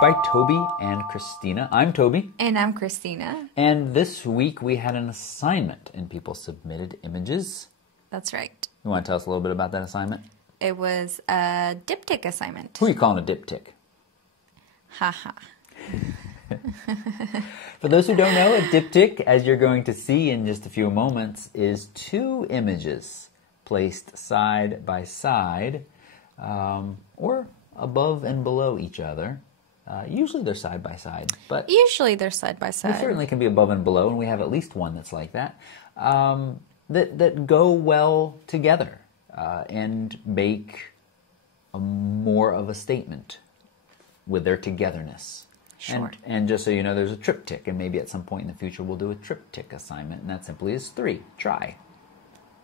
by Toby and Christina. I'm Toby. And I'm Christina. And this week we had an assignment and people submitted images. That's right. You want to tell us a little bit about that assignment? It was a diptych assignment. Who are you calling a diptych? Haha. For those who don't know, a diptych, as you're going to see in just a few moments, is two images placed side by side or above and below each other. Usually they're side by side, but usually they're side by side. They certainly can be above and below, and we have at least one that's like that. That go well together and make more of a statement with their togetherness. Sure. And just so you know, there's a triptych, and maybe at some point in the future we'll do a triptych assignment, and that simply is 3. Try.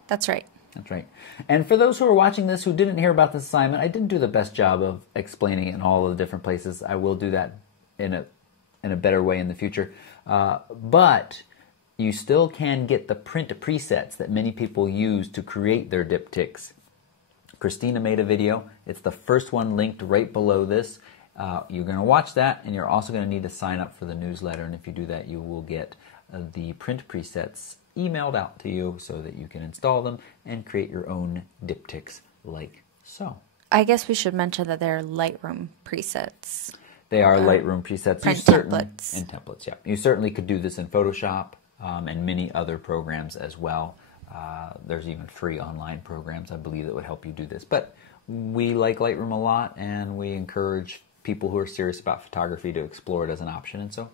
That's right. That's right. And for those who are watching this who didn't hear about this assignment, I didn't do the best job of explaining it in all of the different places. I will do that in a better way in the future. But you still can get the print presets that many people use to create their diptychs. Christina made a video. It's the first one linked right below this. You're going to watch that, and you're also going to need to sign up for the newsletter. And if you do that, you will get the print presets emailed out to you so that you can install them and create your own diptychs like so. I guess we should mention that they're Lightroom presets. They are Lightroom presets. Print templates. And templates, yeah. You certainly could do this in Photoshop and many other programs as well. There's even free online programs, I believe, that would help you do this. But we like Lightroom a lot, and we encourage people who are serious about photography to explore it as an option, and so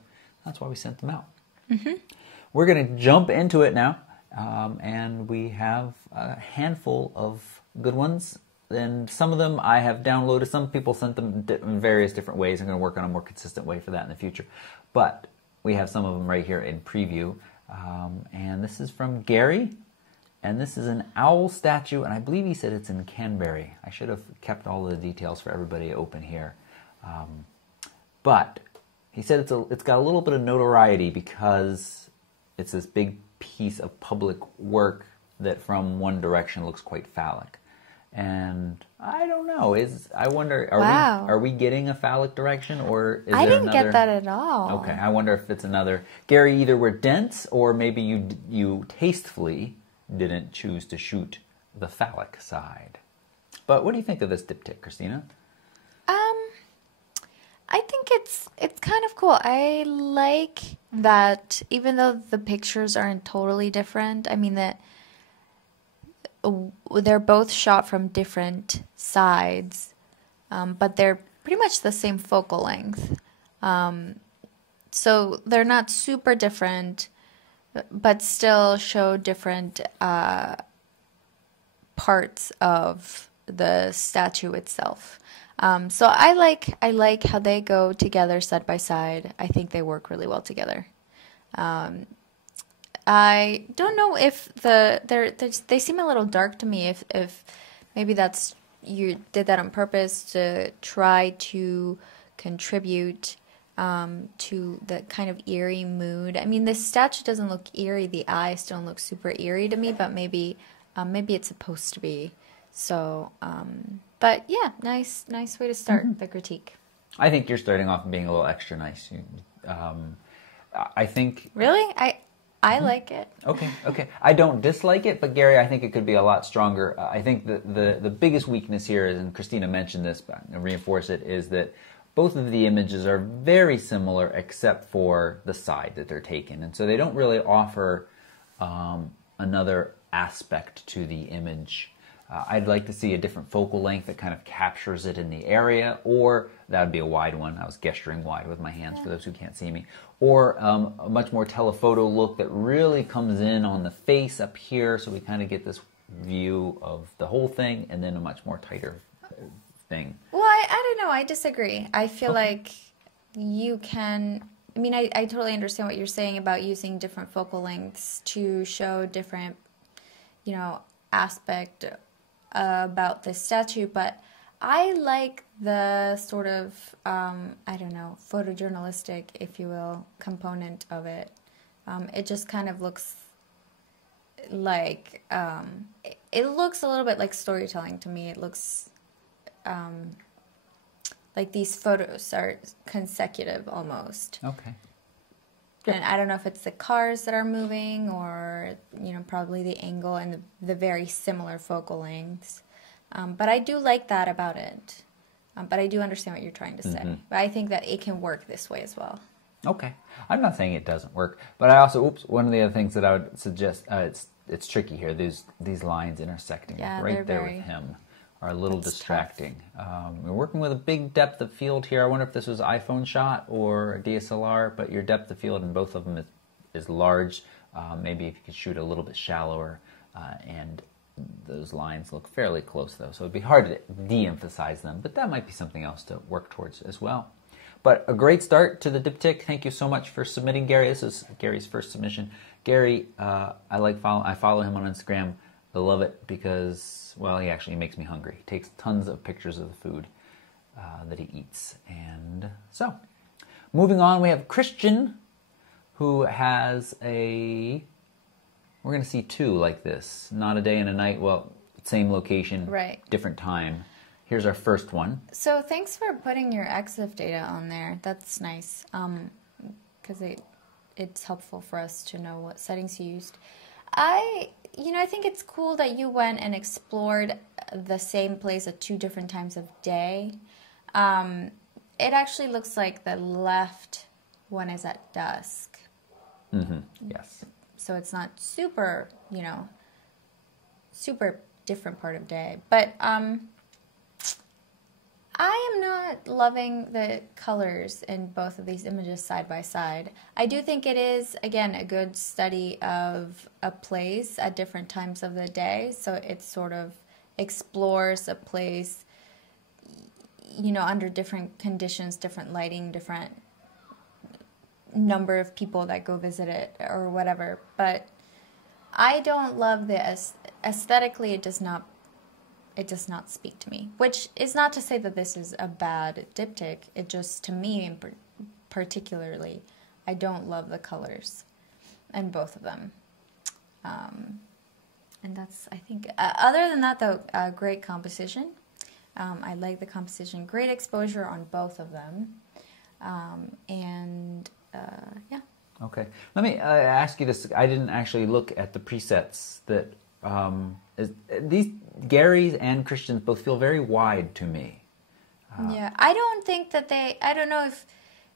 that's why we sent them out. Mm-hmm. We're going to jump into it now, and we have a handful of good ones, and some of them I have downloaded. Some people sent them in various different ways. I'm going to work on a more consistent way for that in the future, but we have some of them right here in preview, and this is from Gary, and this is an owl statue, and I believe he said it's in Canberra. I should have kept all of the details for everybody open here. But he said it's got a little bit of notoriety because it's this big piece of public work that from one direction looks quite phallic. And I don't know, I wonder, are we getting a phallic direction, or is I there didn't get that at all. Okay, I wonder if it's another, Gary, either we're dense or maybe you tastefully didn't choose to shoot the phallic side. But what do you think of this diptych, Christina? I think it's kind of cool. I like that even though the pictures aren't totally different, I mean that they're both shot from different sides, but they're pretty much the same focal length. So they're not super different, but still show different parts of the statue itself. So I like how they go together side by side. I think they work really well together. I don't know if they seem a little dark to me. If maybe that's you did that on purpose to try to contribute to the kind of eerie mood. I mean, this statue doesn't look eerie. The eyes don't look super eerie to me, but maybe it's supposed to be. So. But yeah, nice way to start the critique. I think you're starting off being a little extra nice. I think... Really? I like it. Okay. I don't dislike it, but Gary, I think it could be a lot stronger. I think the biggest weakness here is, and Christina mentioned this, but I'm going to reinforce it, is that both of the images are very similar except for the side that they're taken. And so they don't really offer another aspect to the image. I'd like to see a different focal length that kind of captures it in the area, or that would be a wide one. I was gesturing wide with my hands for those who can't see me. Or a much more telephoto look that really comes in on the face up here, so we kind of get this view of the whole thing, and then a much more tighter thing. Well, I don't know. I disagree. I feel like you can... I mean, I totally understand what you're saying about using different focal lengths to show different, aspect about this statue, but I like the sort of, photojournalistic, if you will, component of it. It just kind of looks like, it looks a little bit like storytelling to me. It looks like these photos are consecutive almost. Okay. And I don't know if it's the cars that are moving or, probably the angle and the very similar focal lengths. But I do like that about it. But I do understand what you're trying to say. But I think that it can work this way as well. Okay. I'm not saying it doesn't work, but I also, one of the other things that I would suggest, it's tricky here. These lines intersecting right there with him are a little distracting. We're working with a big depth of field here. I wonder if this was an iPhone shot or a DSLR, but your depth of field in both of them is large. Maybe if you could shoot a little bit shallower, and those lines look fairly close though, so it'd be hard to de-emphasize them, but that might be something else to work towards as well. But a great start to the diptych. Thank you so much for submitting, Gary. This is Gary's first submission. Gary, I follow him on Instagram. I love it because, well, he actually makes me hungry. He takes tons of pictures of the food that he eats. And so, moving on, we have Christian, who has we're going to see two like this. Not a day and a night, well, same location, right, different time. Here's our first one. So thanks for putting your EXIF data on there. That's nice, because it's helpful for us to know what settings you used. I think it's cool that you went and explored the same place at 2 different times of day. It actually looks like the left one is at dusk. Yes. So it's not super, super different part of day. But I am not loving the colors in both of these images side by side. I do think it is, again, a good study of a place at different times of the day. So it sort of explores a place, under different conditions, different lighting, different number of people that go visit it or whatever. But I don't love this. Aesthetically, it does not speak to me, which is not to say that this is a bad diptych. It just, to me particularly, I don't love the colors in both of them. And that's, I think, other than that though, great composition. I like the composition, great exposure on both of them. Yeah. Okay. Let me ask you this. I didn't actually look at the presets that these Gary's and Christian's both feel very wide to me. Yeah, I don't think that I don't know if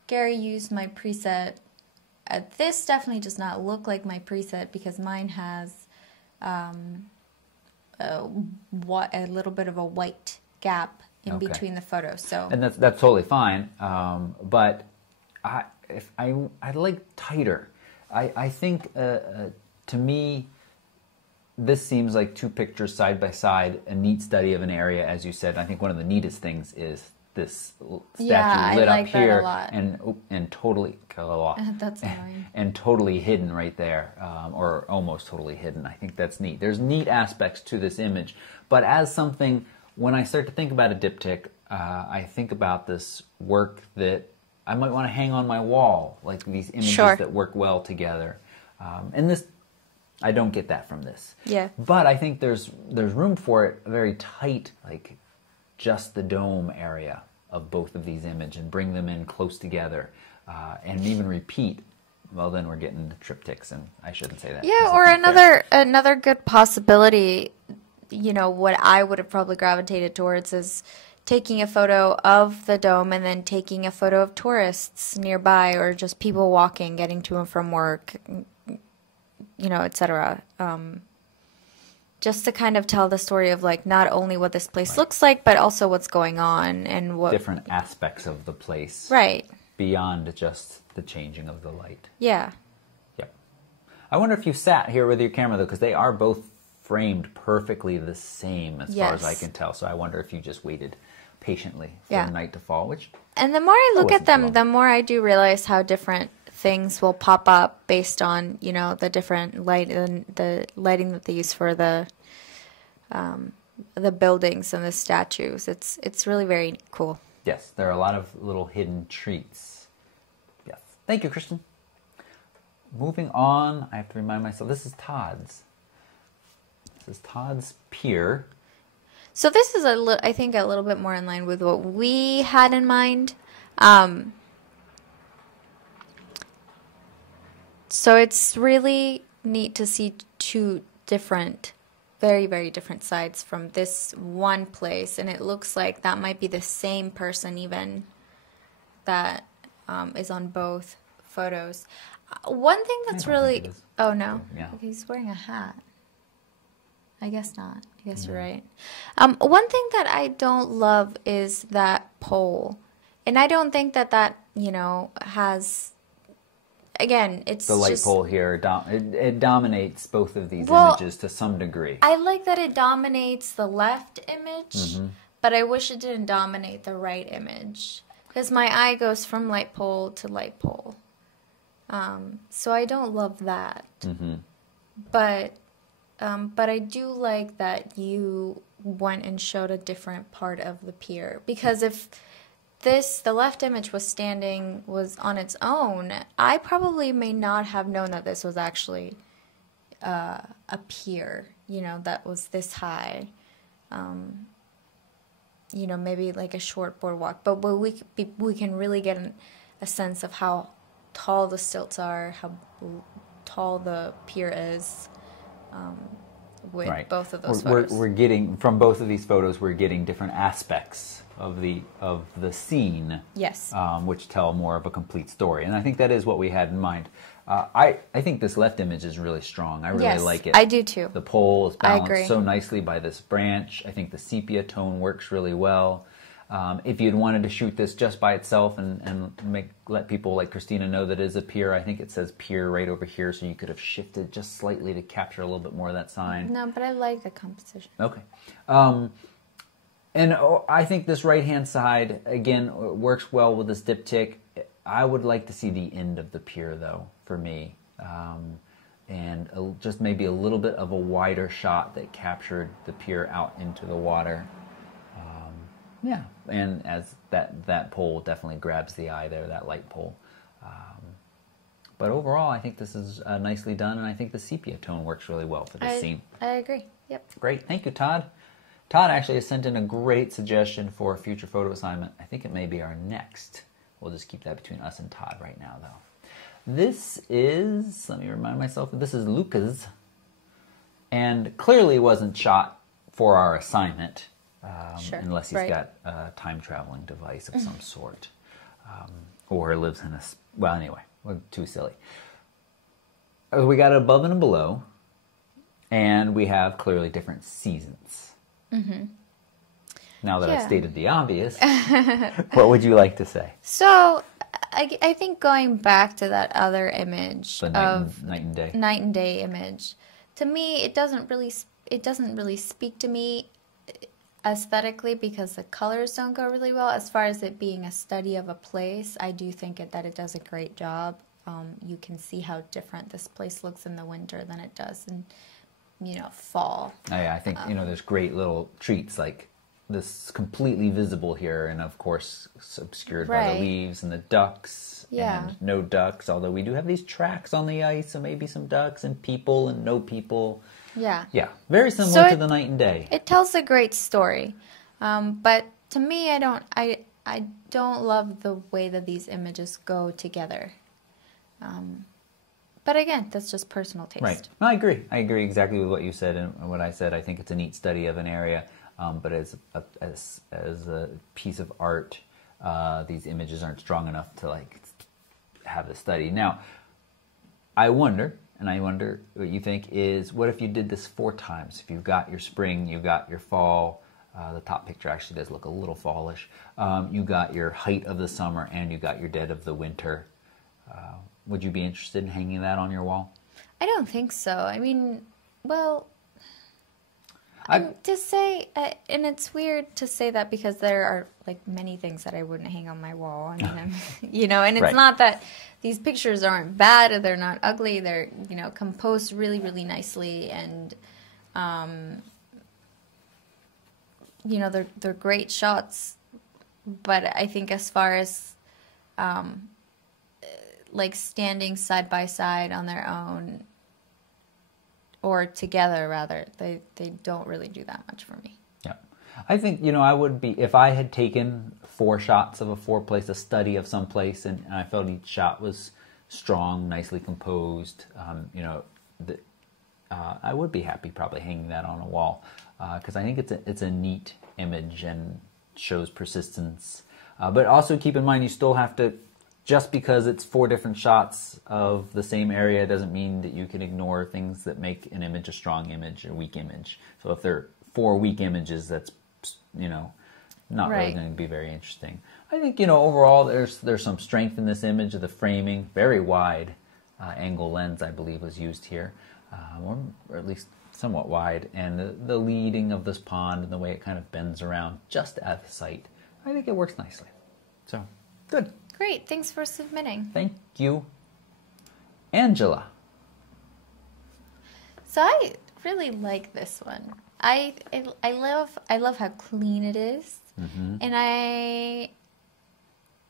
Gary used my preset. This definitely does not look like my preset because mine has a little bit of a white gap in between the photos. So, and that's totally fine. But I'd like tighter. I think to me, this seems like 2 pictures side by side, a neat study of an area, as you said. I think one of the neatest things is this statue lit up here and totally that's annoying. and totally hidden right there, or almost totally hidden. I think that's neat. There's neat aspects to this image, but as something, when I start to think about a diptych, I think about this work that I might want to hang on my wall, like these images that work well together. And this, I don't get that from this. Yeah. But I think there's room for it, a very tight, like just the dome area of both of these images, and bring them in close together, and even repeat. Well, then we're getting the triptychs, and I shouldn't say that. Yeah, or another good possibility, what I would have probably gravitated towards is taking a photo of the dome and then taking a photo of tourists nearby or just people walking, getting to and from work, etc. Just to kind of tell the story of like not only what this place looks like, but also what's going on and what different aspects of the place. Right. Beyond just the changing of the light. Yeah. Yep. I wonder if you sat here with your camera though, because they are both framed perfectly the same as far as I can tell. So I wonder if you just waited patiently for the night to fall. And the more I look at them, the more I do realize how different things will pop up based on the different light and the lighting that they use for the buildings and the statues. It's really very cool. Yes, there are a lot of little hidden treats. Yes, thank you, Christian. Moving on, I have to remind myself this is Todd's. This is Todd's Pier. So this is I think a little bit more in line with what we had in mind. So it's really neat to see two different, very, very different sides from this one place. And it looks like that might be the same person even that is on both photos. One thing that's really... Oh, no. Yeah. He's wearing a hat. I guess not. I guess you're right. One thing that I don't love is that pole. And I don't think that, you know, has... Again, it's the light just, pole here. It dominates both of these images to some degree. I like that it dominates the left image, but I wish it didn't dominate the right image. Because my eye goes from light pole to light pole. So I don't love that. But I do like that you went and showed a different part of the pier. Because if the left image was on its own, I probably may not have known that this was actually a pier, you know, that was this high. You know, maybe like a short boardwalk. But we can really get a sense of how tall the stilts are, how tall the pier is. With both of those photos. We're getting, from both of these photos, we're getting different aspects of the scene, yes, which tell more of a complete story, and I think that is what we had in mind. I think this left image is really strong. I really like it. I do too. The pole is balanced so nicely by this branch. I think the sepia tone works really well. If you'd wanted to shoot this just by itself and let people like Christina know that it is a pier, I think it says pier right over here, so you could have shifted just slightly to capture a little bit more of that sign. No, but I like the composition. Okay. And I think this right-hand side, again, works well with this diptych. I would like to see the end of the pier, though, for me. And just maybe a little bit of a wider shot that captured the pier out into the water. Yeah, and as that pole definitely grabs the eye there, that light pole. But overall, I think this is nicely done, and I think the sepia tone works really well for this scene. I agree, yep. Great, thank you, Todd. Todd actually has sent in a great suggestion for a future photo assignment. I think it may be our next. We'll just keep that between us and Todd right now, though. This is, let me remind myself, this is Luca's, and clearly wasn't shot for our assignment. Sure. Unless he's got a time-traveling device of some sort. Or lives in a... Well, anyway, we're too silly. We got an above and a below, and we have clearly different seasons. Now that I've stated the obvious, what would you like to say? So, I think going back to that other image the night and day image, to me, it doesn't really speak to me aesthetically because the colors don't go really well. As far as it being a study of a place, I do think that it does a great job. You can see how different this place looks in the winter than it does in, you know, fall. I think, you know, there's great little treats like this completely visible here, and of course obscured by the leaves and the ducks and no ducks, although we do have these tracks on the ice, so maybe some ducks and people and no people. Yeah, very similar to the night and day. It tells a great story, but to me, I don't love the way that these images go together. But again, that's just personal taste. Right. No, I agree. I agree exactly with what you said and what I said. I think it's a neat study of an area, but as a piece of art, these images aren't strong enough to like have the study. Now, I wonder what you think is, what if you did this 4 times? If you've got your spring, you've got your fall, the top picture actually does look a little fallish, you got your height of the summer, and you got your dead of the winter. Would you be interested in hanging that on your wall? I don't think so. I mean, well, to say, and it's weird to say that because there are like many things that I wouldn't hang on my wall. I mean, you know, and it's not that these pictures aren't bad or they're not ugly. They're, you know, composed really, really nicely, and you know, they're great shots. But I think as far as like standing side by side on their own, or together rather, they don't really do that much for me. Yeah. I think, I would be, if I had taken 4 shots of a 4-place, a study of some place, and I felt each shot was strong, nicely composed, I would be happy probably hanging that on a wall, because I think it's a neat image and shows persistence. But also keep in mind, you still have to, just because it's 4 different shots of the same area doesn't mean that you can ignore things that make an image a strong image, a weak image. So if there are 4 weak images, that's, not really going to be very interesting. I think, overall there's some strength in this image. The framing, very wide angle lens, I believe, was used here, or at least somewhat wide, and the leading of this pond and the way it kind of bends around just at the site. I think it works nicely. So, good. Great. Thanks for submitting. Thank you. Angela. So I really like this one. I love how clean it is. Mm-hmm. And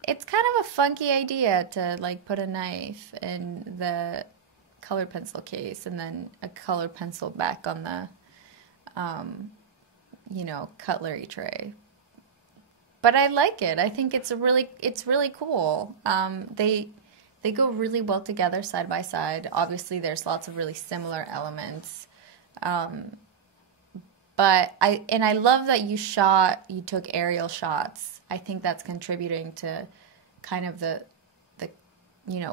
it's kind of a funky idea to like put a knife in the colored pencil case and then a colored pencil back on the cutlery tray. But I like it. I think it's really cool. They go really well together side by side. Obviously there's lots of really similar elements. But I love that you took aerial shots. I think that's contributing to kind of the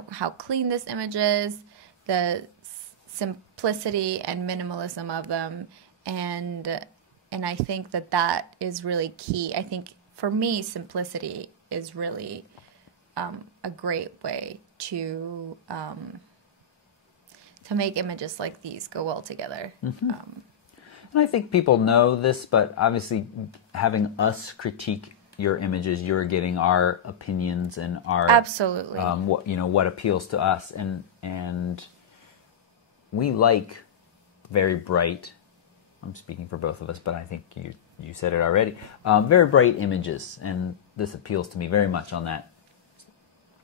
how clean this image is, the simplicity and minimalism of them, and I think that is really key. I think for me, simplicity is really a great way to make images like these go well together. Mm-hmm. And I think people know this, but obviously having us critique your images, you're getting our opinions and our absolutely what appeals to us, and we like very bright. I'm speaking for both of us, but I think you said it already. Very bright images, and this appeals to me very much on that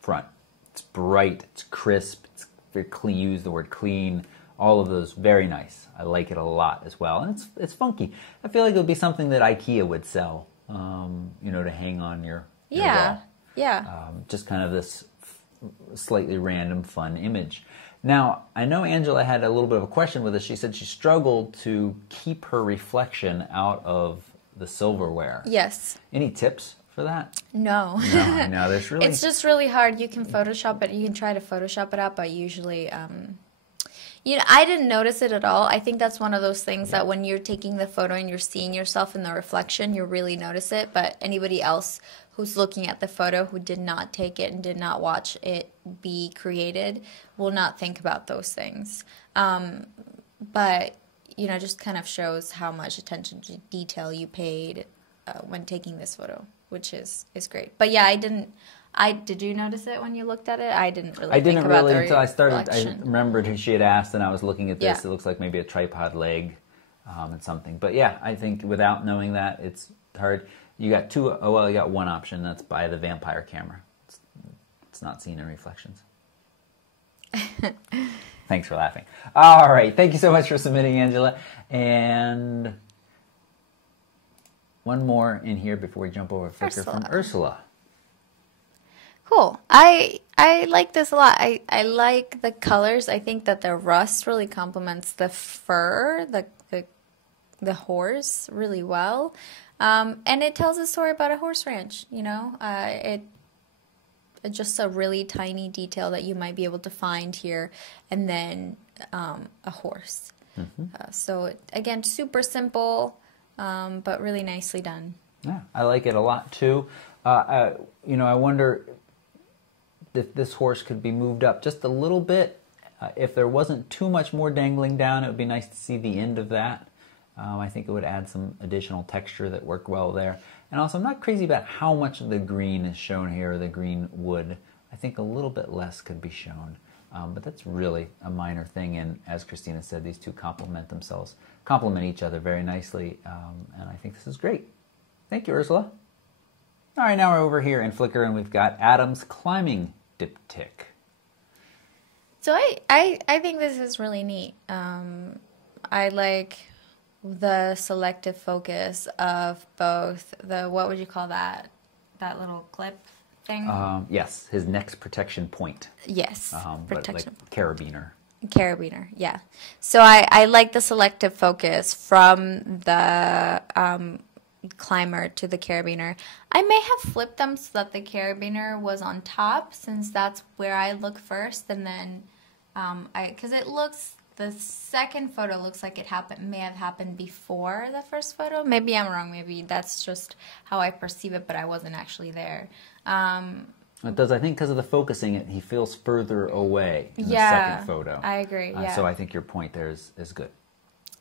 front. It's bright, it's crisp, it's very clean. Use the word clean. All of those, very nice. I like it a lot as well, and it's funky. I feel like it would be something that IKEA would sell, to hang on your wall. Yeah. Just kind of this slightly random, fun image. Now, I know Angela had a little bit of a question with this. She said she struggled to keep her reflection out of the silverware. Yes. Any tips for that? No. No, there's really... It's just really hard. You can Photoshop it. You can try to Photoshop it out, but usually... I didn't notice it at all. I think that's one of those things that when you're taking the photo and you're seeing yourself in the reflection, you really notice it. But anybody else who's looking at the photo who did not take it and did not watch it be created will not think about those things. But, just kind of shows how much attention to detail you paid when taking this photo, which is great. But yeah, did you notice it when you looked at it? I didn't really think about the until I started. reflection. I remembered she had asked, and I was looking at this. Yeah. It looks like maybe a tripod leg and something. But yeah, I think without knowing that, it's hard. You got you got one option. That's buy the vampire camera. It's not seen in reflections. Thanks for laughing. All right. Thank you so much for submitting, Angela. And one more in here before we jump over Flickr from Ursula. Cool. I like this a lot. I like the colors. I think that the rust really complements the fur, the horse really well. And it tells a story about a horse ranch, it's just a really tiny detail that you might be able to find here, and then a horse. Mm-hmm. So again, super simple, but really nicely done. Yeah, I like it a lot too. I wonder if this horse could be moved up just a little bit. If there wasn't too much more dangling down, it would be nice to see the end of that. I think it would add some additional texture that worked well there. And also, I'm not crazy about how much of the green is shown here, the green wood. I think a little bit less could be shown. But that's really a minor thing. And as Christina said, these two complement each other very nicely. And I think this is great. Thank you, Ursula. All right, now we're over here in Flickr, and we've got Adam's climbing diptych. So I think this is really neat. I like the selective focus of both the, what would you call that little clip thing? Yes, his next protection point. Yes, protection. But like carabiner. Carabiner, yeah. So I like the selective focus from the climber to the carabiner. I may have flipped them so that the carabiner was on top, since that's where I look first, and then because it looks, the second photo looks like it may have happened before the first photo. Maybe I'm wrong. Maybe that's just how I perceive it, but I wasn't actually there. It does, I think, because of the focusing, he feels further away in the second photo. I agree, yeah. So I think your point there is good.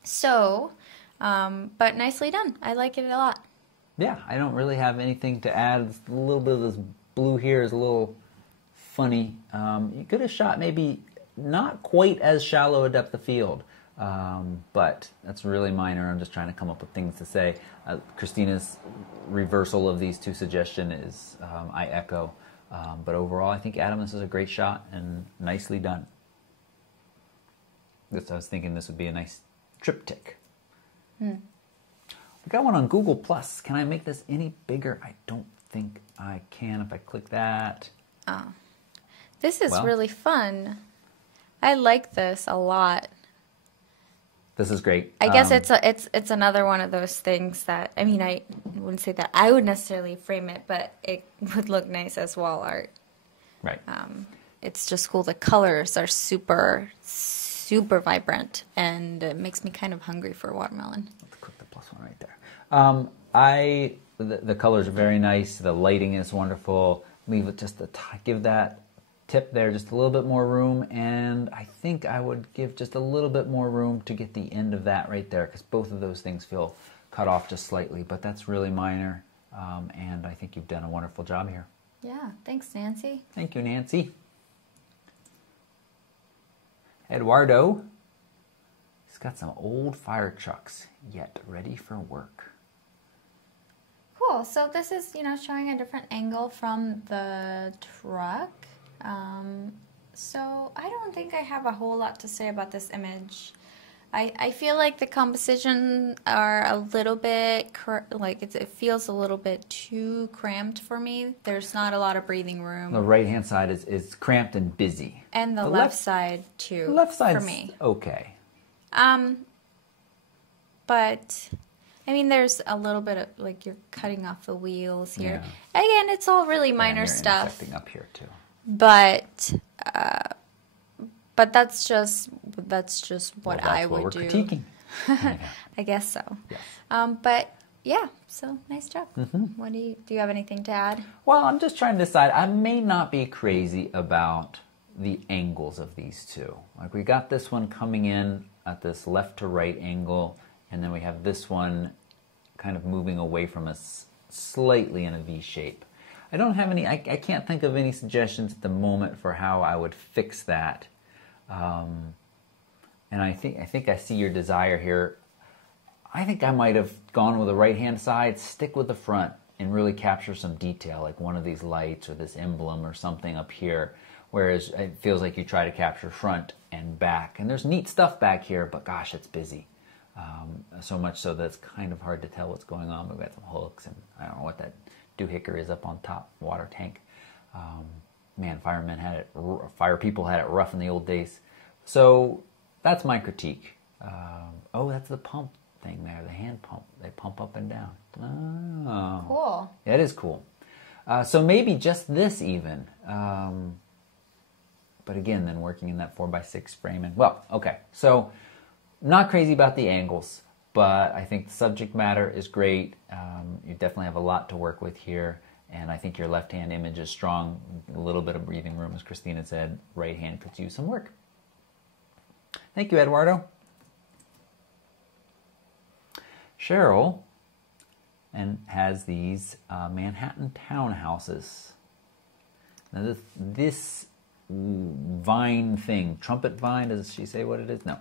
So, but nicely done. I like it a lot. Yeah, I don't really have anything to add. A little bit of this blue here is a little funny. You could have shot maybe not quite as shallow a depth of field, but that's really minor. I'm just trying to come up with things to say. Christina's reversal of these two suggestions is, I echo. But overall, I think, Adam, this is a great shot and nicely done. I was thinking this would be a nice triptych. We got one on Google+. Can I make this any bigger? I don't think I can if I click that. Oh. This is really fun. I like this a lot. This is great. I guess it's another one of those things that, I mean, I wouldn't say that I would necessarily frame it, but it would look nice as wall art. Right. It's just cool. The colors are super, super vibrant, and it makes me kind of hungry for watermelon. Let's click the +1 right there. The colors are very nice. The lighting is wonderful. Leave it just give that tip there just a little bit more room, and I think I would give just a little bit more room to get the end of that right there, because both of those things feel cut off just slightly, but that's really minor, and I think you've done a wonderful job here. Yeah, thanks, Nancy. Thank you, Nancy. Eduardo, he's got some old fire trucks yet ready for work. Cool. So this is, showing a different angle from the truck. So I don't think I have a whole lot to say about this image. I feel like the composition are a little bit, it feels a little bit too cramped for me. There's not a lot of breathing room. The right-hand side is cramped and busy. And the left side, too, the left side's for me. Okay. But, I mean, there's a little bit of, you're cutting off the wheels here. Yeah. Again, it's all really minor stuff. Intersecting up here, too. But that's just what I would do. Critiquing. I guess so. Yes. But yeah, so nice job. What do you have anything to add? Well, I'm just trying to decide. I may not be crazy about the angles of these two. Like, we got this one coming in at this left to right angle, and then we have this one kind of moving away from us slightly in a V shape. I don't have any, I can't think of any suggestions at the moment for how I would fix that. And I think I see your desire here. I think I might have gone with the right-hand side, stick with the front, and really capture some detail, like one of these lights or this emblem or something up here. Whereas it feels like you try to capture front and back. And there's neat stuff back here, but gosh, it's busy. So much so that it's kind of hard to tell what's going on. We've got some hooks, and I don't know what that doohickey is up on top, water tank. Man, fire people had it rough in the old days. So that's my critique. Oh, that's the pump thing there, the hand pump. They pump up and down. Oh. Cool. Yeah, it is cool. So maybe just this even. But again, then working in that 4x6 framing. Well, okay. So not crazy about the angles, but I think the subject matter is great. You definitely have a lot to work with here. And I think your left-hand image is strong. A little bit of breathing room, as Christina said. Right hand could use some work. Thank you, Eduardo. Cheryl has these Manhattan townhouses. Now this vine thing, trumpet vine, does she say what it is? No.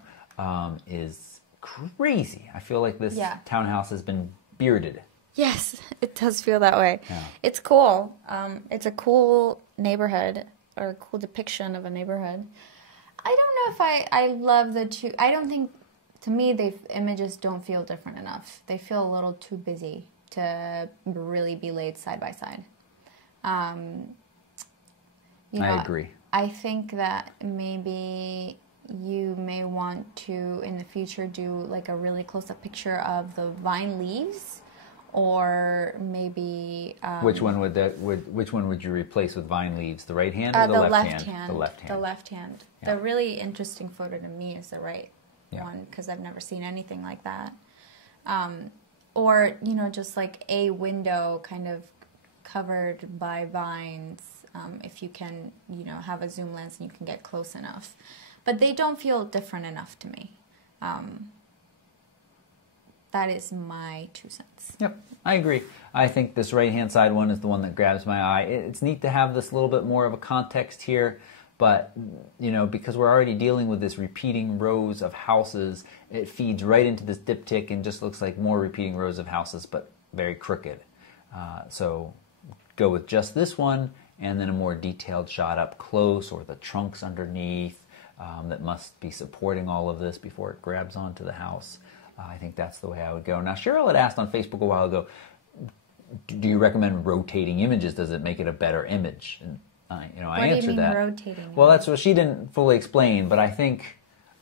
Is crazy. I feel like this townhouse has been bearded. Yes, it does feel that way. Yeah. It's cool. It's a cool neighborhood, or a cool depiction of a neighborhood. I don't know if I love the two. I don't think to me, images don't feel different enough. They feel a little too busy to really be laid side by side. You know, I agree. I think that maybe you may want to, in the future, do like a really close-up picture of the vine leaves, or maybe which one would you replace with vine leaves? The right hand or the left hand? The left hand. The left hand. Yeah. The really interesting photo to me is the right one, because I've never seen anything like that. Or, you know, just like a window kind of covered by vines, if you can, you know, have a zoom lens and you can get close enough. But they don't feel different enough to me. That is my 2 cents. Yep, I agree. I think this right-hand side one is the one that grabs my eye. It's neat to have this little bit more of a context here, but, you know, because we're already dealing with this repeating rows of houses, it feeds right into this diptych and just looks like more repeating rows of houses, but very crooked. So go with just this one, and then a more detailed shot up close, or the trunks underneath that must be supporting all of this before it grabs onto the house. I think that's the way I would go. Now, Cheryl had asked on Facebook a while ago, do you recommend rotating images? Does it make it a better image? And I answered that. What do you mean rotating? Well, that's what she didn't fully explain, but I think...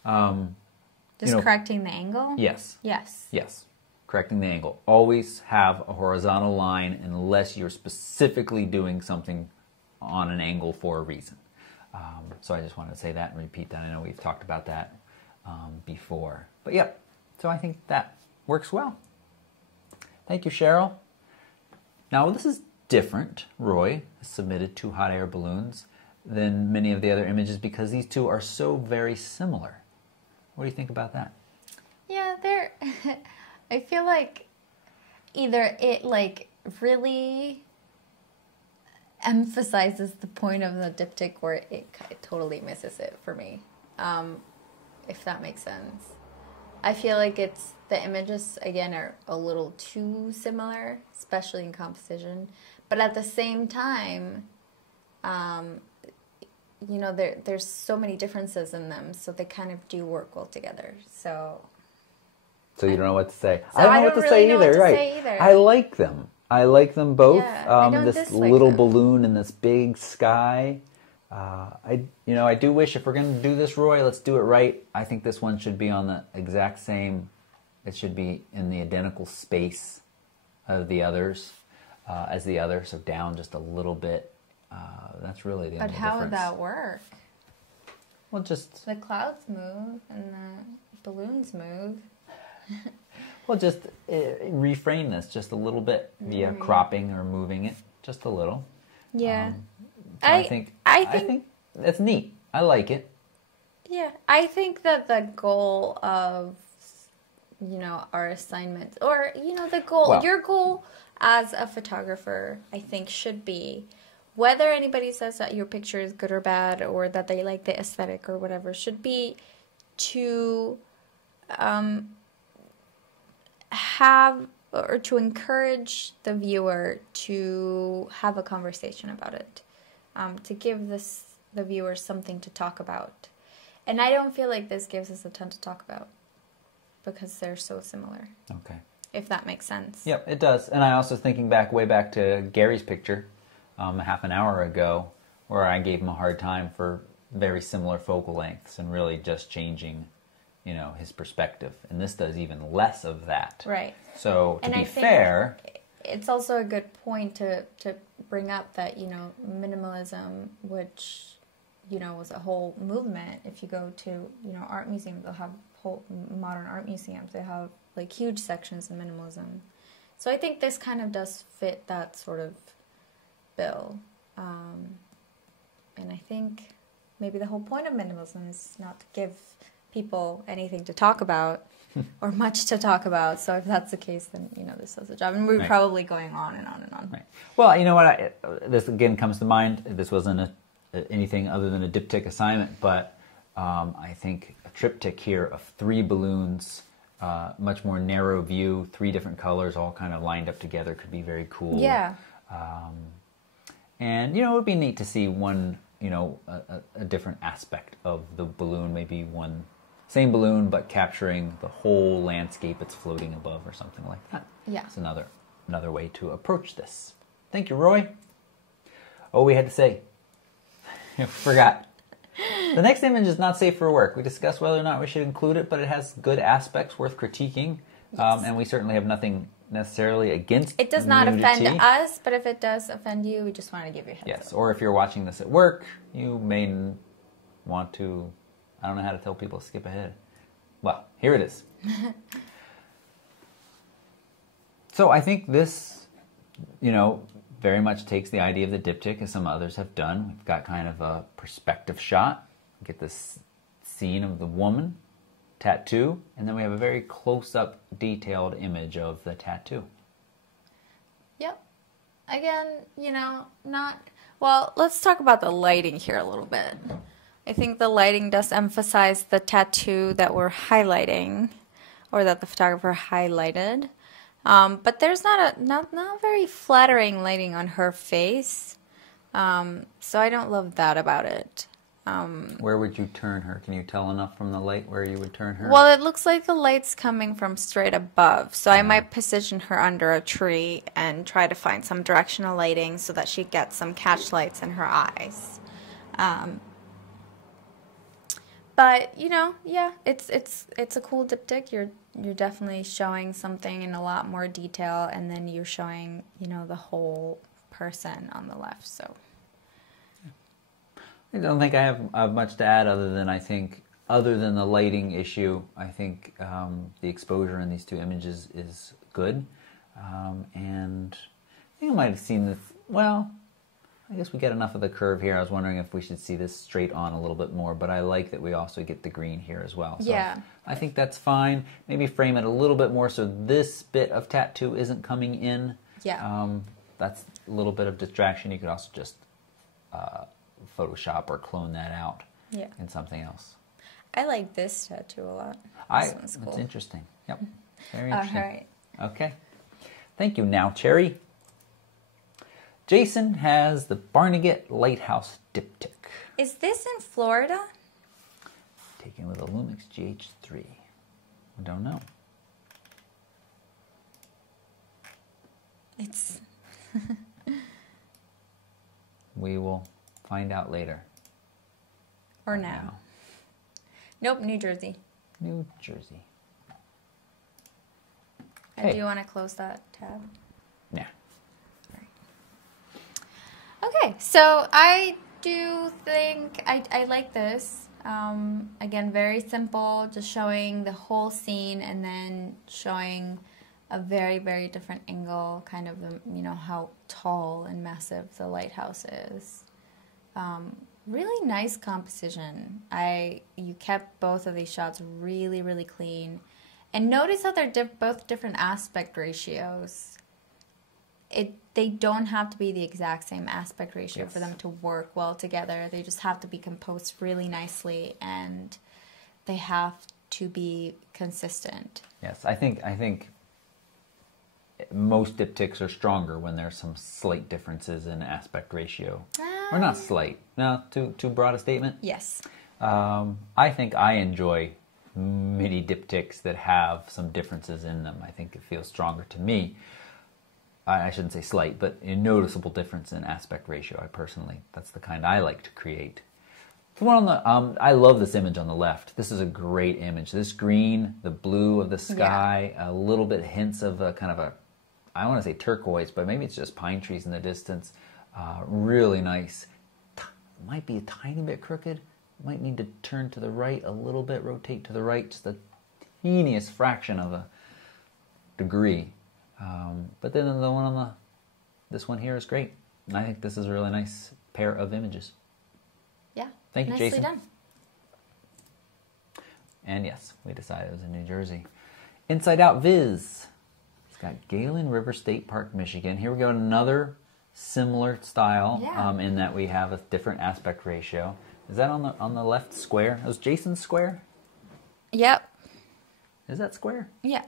just correcting the angle? Yes. Yes. Yes. Correcting the angle. Always have a horizontal line unless you're specifically doing something on an angle for a reason. So I just wanted to say that and repeat that. I know we've talked about that before. But yep, so I think that works well. Thank you, Cheryl. Now this is different. Roy has submitted 2 hot air balloons than many of the other images because these two are so very similar. What do you think about that? Yeah, they're... I feel like either it like really emphasizes the point of the diptych, or it totally misses it for me, if that makes sense. I feel like the images, again, are a little too similar, especially in composition, but at the same time, you know, there's so many differences in them, so they kind of do work well together. So you don't know what to say. So I don't know what to say either, right? I like them. I like them both. Yeah, I don't this dislike little them. balloon in this big sky. I do wish, if we're going to do this, Roy, let's do it right. I think this one should be on the exact same. It should be in the identical space of the others as the other, so down just a little bit. That's really the only difference. But how would that work? Well, just the clouds move and the balloons move. Well, just reframe this just a little bit via cropping or moving it just a little. Yeah. So I think that's neat. I like it. Yeah. I think that the goal of, you know, our assignment, or, you know, the goal, your goal as a photographer, I think should be, whether anybody says that your picture is good or bad, or that they like the aesthetic or whatever, should be to have, or to encourage the viewer to have a conversation about it, to give the viewer something to talk about. And I don't feel like this gives us a ton to talk about because they're so similar. Okay. If that makes sense. Yep, it does. And I also thinking way back to Gary's picture a half an hour ago, where I gave him a hard time for very similar focal lengths and really just changing, you know, his perspective. And this does even less of that. Right. So to be fair, it's also a good point to bring up that, you know, minimalism, which, you know, was a whole movement. If you go to, you know, art museums, they'll have whole modern art museums. They have like huge sections of minimalism. So I think this kind of does fit that sort of bill. And I think maybe the whole point of minimalism is not to give people anything to talk about or much to talk about. So if that's the case, then, you know, this does a job. And we're probably going on and on and on. Right. Well, you know what? This again comes to mind. This wasn't anything other than a diptych assignment, but I think a triptych here of 3 balloons, much more narrow view, 3 different colors all kind of lined up together could be very cool. Yeah. And, you know, it would be neat to see one, you know, a different aspect of the balloon, maybe one same balloon, but capturing the whole landscape it's floating above or something like that. Yeah. It's another way to approach this. Thank you, Roy. Oh, we had to say, forgot. The next image is not safe for work. We discussed whether or not we should include it, but it has good aspects worth critiquing. Yes. And we certainly have nothing necessarily against it. Does not nudity. offend us, but if it does offend you, we just want to give you a heads up. Yes, or if you're watching this at work, you may want to, I don't know how to tell people to skip ahead. Well, here it is. So I think this, very much takes the idea of the diptych, as some others have done. We've got kind of a perspective shot. We get this scene of the woman, tattoo, and then we have a very close-up, detailed image of the tattoo. Yep. Again, not... Well, let's talk about the lighting here a little bit. I think the lighting does emphasize the tattoo that we're highlighting, or that the photographer highlighted. But there's not very flattering lighting on her face, so I don't love that about it. Where would you turn her? Can you tell enough from the light where you would turn her? Well, it looks like the light's coming from straight above, so I might position her under a tree and try to find some directional lighting so that she gets some catch lights in her eyes. But yeah, it's a cool diptych. You're definitely showing something in a lot more detail, and then you're showing the whole person on the left. So I don't think I have much to add other than the lighting issue. I think the exposure in these two images is good, and I think I might have seen this. Well, I guess we get enough of the curve here. I was wondering if we should see this straight on a little bit more, but I like that we also get the green here as well. So yeah. I think that's fine. Maybe frame it a little bit more so this bit of tattoo isn't coming in. Yeah. That's a little bit of distraction. You could also just Photoshop or clone that out in something else. I like this tattoo a lot. This one's cool. It's interesting. Yep. Very interesting. All right. Okay. Thank you. Now, Cherry. Jason has the Barnegat Lighthouse Diptych. Is this in Florida? Taken with a Lumix GH3. I don't know. It's... We will find out later. Or now. Nope, New Jersey. New Jersey. Do you want to close that tab? Yeah. Okay, so I do think I like this. Again, very simple, just showing the whole scene and then showing a very, very different angle, kind of, how tall and massive the lighthouse is. Really nice composition. You kept both of these shots really, really clean. And notice how they're both different aspect ratios. They don't have to be the exact same aspect ratio for them to work well together. They just have to be composed really nicely, and they have to be consistent. Yes, I think most diptychs are stronger when there's some slight differences in aspect ratio. Or not slight. No, too broad a statement? Yes. I think I enjoy many diptychs that have some differences in them. I think it feels stronger to me. I shouldn't say slight, but a noticeable difference in aspect ratio. That's the kind I like to create. The one on the, I love this image on the left. This is a great image. This green, the blue of the sky, a little bit hints of a kind of a, I want to say turquoise, but maybe it's just pine trees in the distance. Really nice. Might be a tiny bit crooked. Might need to turn to the right a little bit, rotate to the right, just the teeniest fraction of a degree. But then the one on this one here is great. And I think this is a really nice pair of images. Yeah. Thank you, Jason. Nicely done. And yes, we decided it was in New Jersey. Inside Out Viz. It's got Galen River State Park, Michigan. Here we go, another similar style in that we have a different aspect ratio. Is that on the left square? That was Jason's square? Yep. Is that square? Yeah,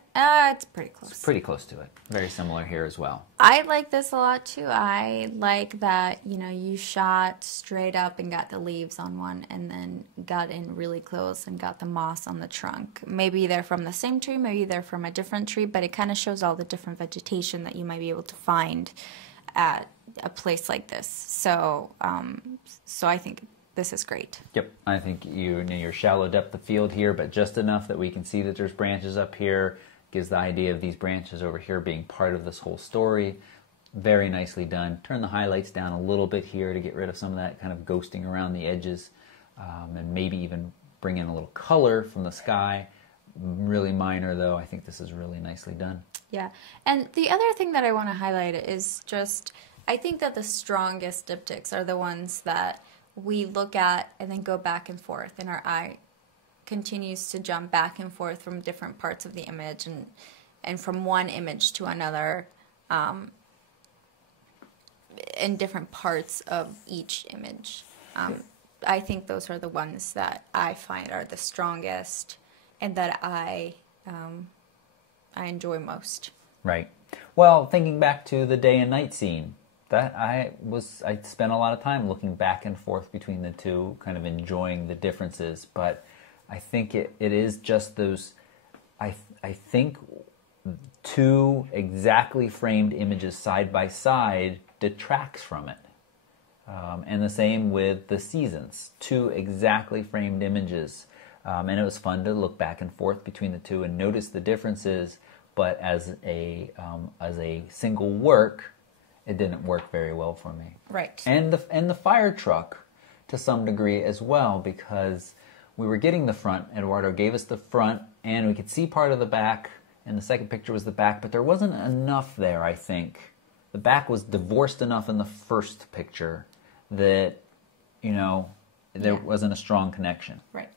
it's pretty close. It's pretty close to it. Very similar here as well. I like this a lot too. I like that, you shot straight up and got the leaves on one and then got in really close and got the moss on the trunk. Maybe they're from the same tree, maybe they're from a different tree, but it kind of shows all the different vegetation that you might be able to find at a place like this. So I think this is great. Yep, I think your shallow depth of field here, but just enough that we can see that there's branches up here. Gives the idea of these branches over here being part of this whole story. Very nicely done. Turn the highlights down a little bit here to get rid of some of that kind of ghosting around the edges, and maybe even bring in a little color from the sky. Really minor though. I think this is really nicely done. Yeah, and the other thing that I want to highlight is just, I think that the strongest diptychs are the ones that we look at and then go back and forth, and our eye continues to jump back and forth from different parts of the image and from one image to another in different parts of each image. I think those are the ones that I find are the strongest and that I enjoy most. Right. Well, thinking back to the day and night scene, that I spent a lot of time looking back and forth between the two, kind of enjoying the differences, but I think it is just those, I think two exactly framed images side by side detracts from it. And the same with the seasons, two exactly framed images. And it was fun to look back and forth between the two and notice the differences, but as a single work, it didn't work very well for me. Right. And the fire truck to some degree as well, because we were getting the front. Eduardo gave us the front, and we could see part of the back, and the second picture was the back, but there wasn't enough there, I think. The back was divorced enough in the first picture that, there wasn't a strong connection. Right.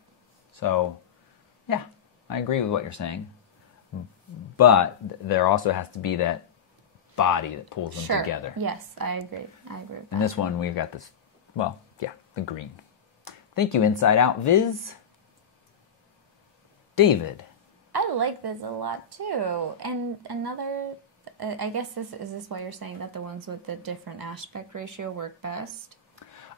So, yeah, I agree with what you're saying. But there also has to be that body that pulls them together. Yes, I agree. I agree with that. In this one, we've got this, the green. Thank you, Inside Out Viz. David. I like this a lot too. And another, I guess is this why you're saying that the ones with the different aspect ratio work best?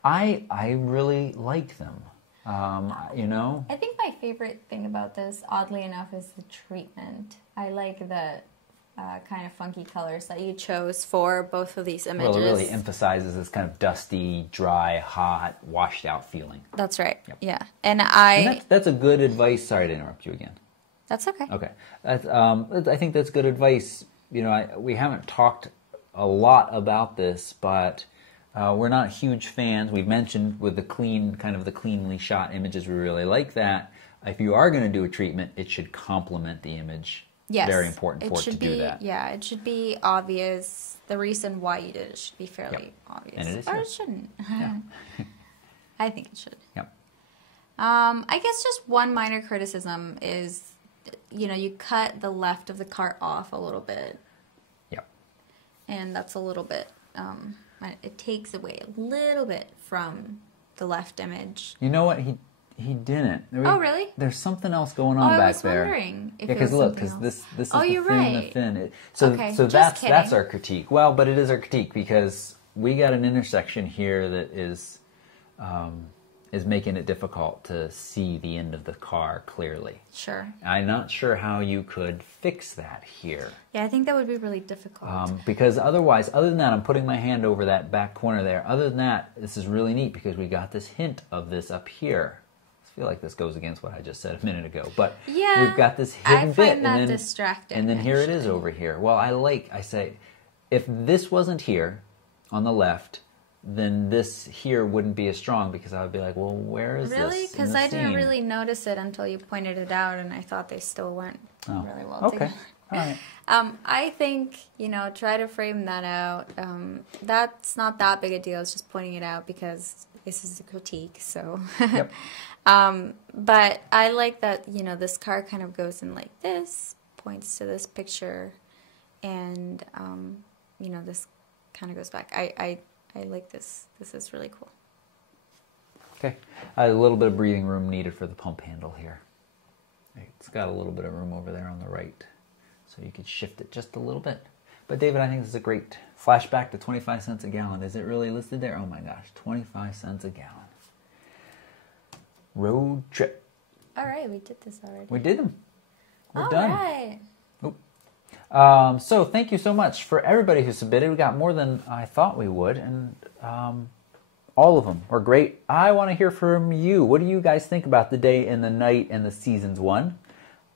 I really like them. I think my favorite thing about this, oddly enough, is the treatment. I like the kind of funky colors that you chose for both of these images. Well, it really emphasizes this kind of dusty, dry, hot, washed out feeling. That's right. Yep. Yeah. And that's a good advice. Sorry to interrupt you again. That's okay. Okay. I think that's good advice. We haven't talked a lot about this, but we're not huge fans. We've mentioned with the cleanly shot images, we really like that. If you are going to do a treatment, it should complement the image. Yes. Very important for it to do that. Yeah, it should be obvious. The reason why you did it should be fairly obvious. And it is. Or it shouldn't. Yeah. I think it should. Yep. I guess just one minor criticism is, you cut the left of the cart off a little bit. Yep. And that's a little bit, it takes away a little bit from the left image. You know what? He didn't. Oh, really? There's something else going on back there. I was wondering if because look, because this is the you're thin, right. the thin. Okay, That's our critique. Well, but it is our critique because we got an intersection here that is making it difficult to see the end of the car clearly. Sure. I'm not sure how you could fix that here. Yeah, I think that would be really difficult. Because otherwise, other than that, I'm putting my hand over that back corner there. Other than that, this is really neat because we got this hint of this up here. I feel like this goes against what I just said a minute ago, but yeah, we've got this hidden bit, and then distracting. And then here it is over here. Well, I say, if this wasn't here on the left, then this here wouldn't be as strong because I would be like, well, where is this? Really? Because I didn't really notice it until you pointed it out, and I thought they still went really well together. All right. I think, try to frame that out. That's not that big a deal. It's just pointing it out because this is a critique. So, Yep. But I like that, this car kind of goes in like this, points to this picture, and, this kind of goes back. I like this. This is really cool. Okay. A little bit of breathing room needed for the pump handle here. It's got a little bit of room over there on the right, so you could shift it just a little bit. But David, I think this is a great flashback to 25 cents a gallon. Is it really listed there? Oh my gosh, 25 cents a gallon. Road trip. All right, we did this already. We did them. We're All done. right. So thank you so much for everybody who submitted. We got more than I thought we would, and all of them were great. I want to hear from you. What do you guys think about the day and the night and the seasons one?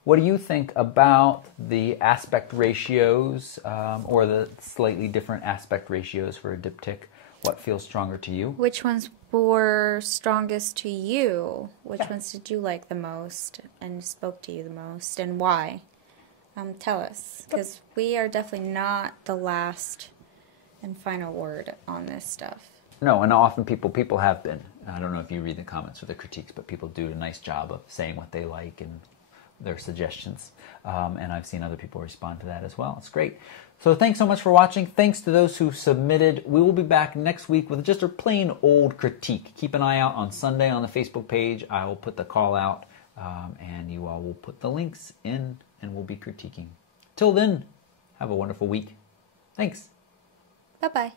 What do you think about the aspect ratios or the slightly different aspect ratios for a diptych? What feels stronger to you? Which ones were strongest to you? Which ones did you like the most and spoke to you the most, and why? Tell us, because we are definitely not the last and final word on this stuff. No, and often people have been. I don't know if you read the comments or the critiques, but people do a nice job of saying what they like and their suggestions. And I've seen other people respond to that as well. It's great. So thanks so much for watching. Thanks to those who submitted. We will be back next week with just a plain old critique. Keep an eye out on Sunday on the Facebook page. I will put the call out, and you all will put the links in, and we'll be critiquing. Till then, have a wonderful week. Thanks. Bye-bye.